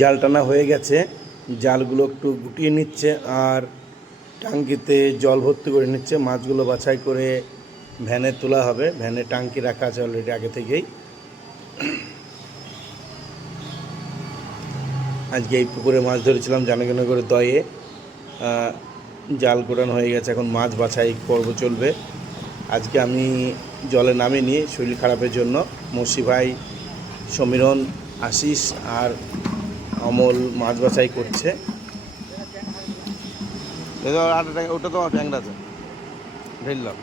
জাল টানা হয়ে গেছে, জালগুলো একটু গুটিয়ে নিচ্ছে আর টাঙ্কিতে জল ভর্তি করে নিচ্ছে। মাছগুলো বাছাই করে ভ্যানে তোলা হবে। ভ্যানে টাঙ্কি রাখা আছে অলরেডি আগে থেকেই। আজকে এই পুকুরে মাছ ধরেছিলাম জানাগনগরের দয়ে। জাল গোটানো হয়ে গেছে, এখন মাছ বাছাই পর্ব চলবে। আজকে আমি জলে নামিনি শরীর খারাপের জন্য। মসি ভাই, সমীরণ, আশিস আর অমল মাছ বাছাই করছে। ওটা তো ট্যাংরা আছে, ঢেললাম।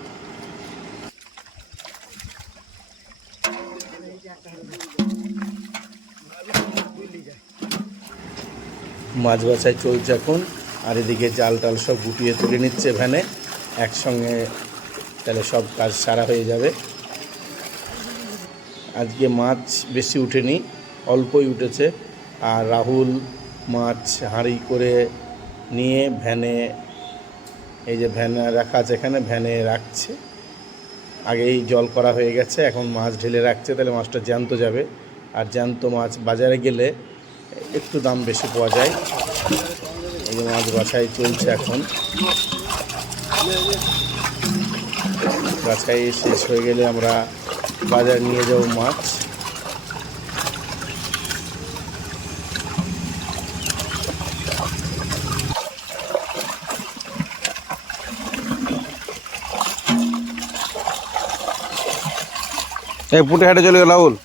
মাছ বাছাই চলছে এখন, আর এদিকে জাল টাল সব গুটিয়ে তুলে নিচ্ছে ভ্যানে একসঙ্গে, তাহলে সব কাজ সারা হয়ে যাবে। আজকে মাছ বেশি উঠেনি, অল্পই উঠেছে। আর রাহুল মাছ হাঁড়ি করে নিয়ে ভ্যানে, এই যে ভ্যানে রাখা আছে এখানে, ভ্যানে রাখছে। আগেই জল করা হয়ে গেছে, এখন মাছ ঢেলে রাখছে, তাহলে মাছটা জ্যান্ত যাবে। আর জ্যান্ত মাছ বাজারে গেলে একটু দাম বেশি পাওয়া যায়। এই যে মাছ বাছাই চলছে এখন। বাছাই শেষ হয়ে গেলে আমরা বাজারে নিয়ে যাব মাছ। এই পুটে হাটে চলে গেল রাহুল।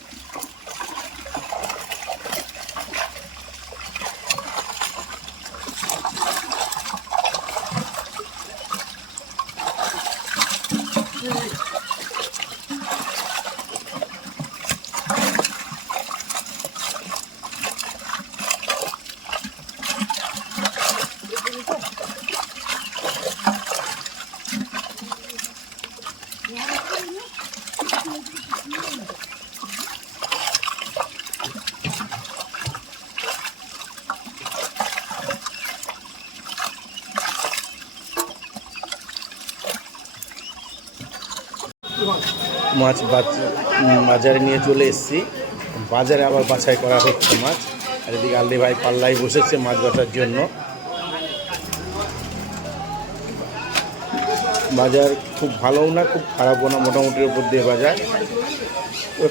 মাছ বাজারে নিয়ে চলে এসেছি। বাজারে আবার বাছাই করা হচ্ছে মাছ। আর এদিকে আলদি ভাই পাল্লাই বসেছে মাছ বাছার জন্য। বাজার খুব ভালোও না, খুব খারাপও না, মোটামুটির উপর দিয়ে বাজার,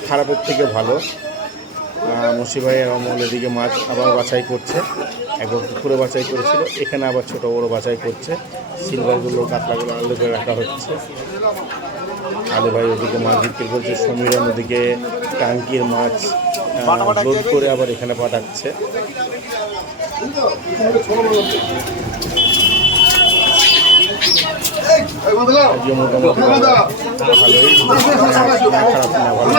খারাপের থেকে ভালো। মসি ভাই আর অমল এদিকে মাছ আবার বাছাই করছে। একবার পুকুরে বাছাই করেছিল, এখানে আবার ছোটো বড়ো বাছাই করছে। সিলভারগুলো, কাতলাগুলো আলাদা করে রাখা হচ্ছে। আলু ভাই ওদিকে মাছ বিক্রি করছে, সমীরণ ওদিকে টাঙ্কির মাছ লোড করে আবার এখানে পাঠাচ্ছে। আজকে মোটামুটি ভালোই, খারাপ না, ভালো।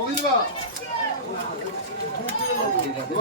ওই দিক দিয়ে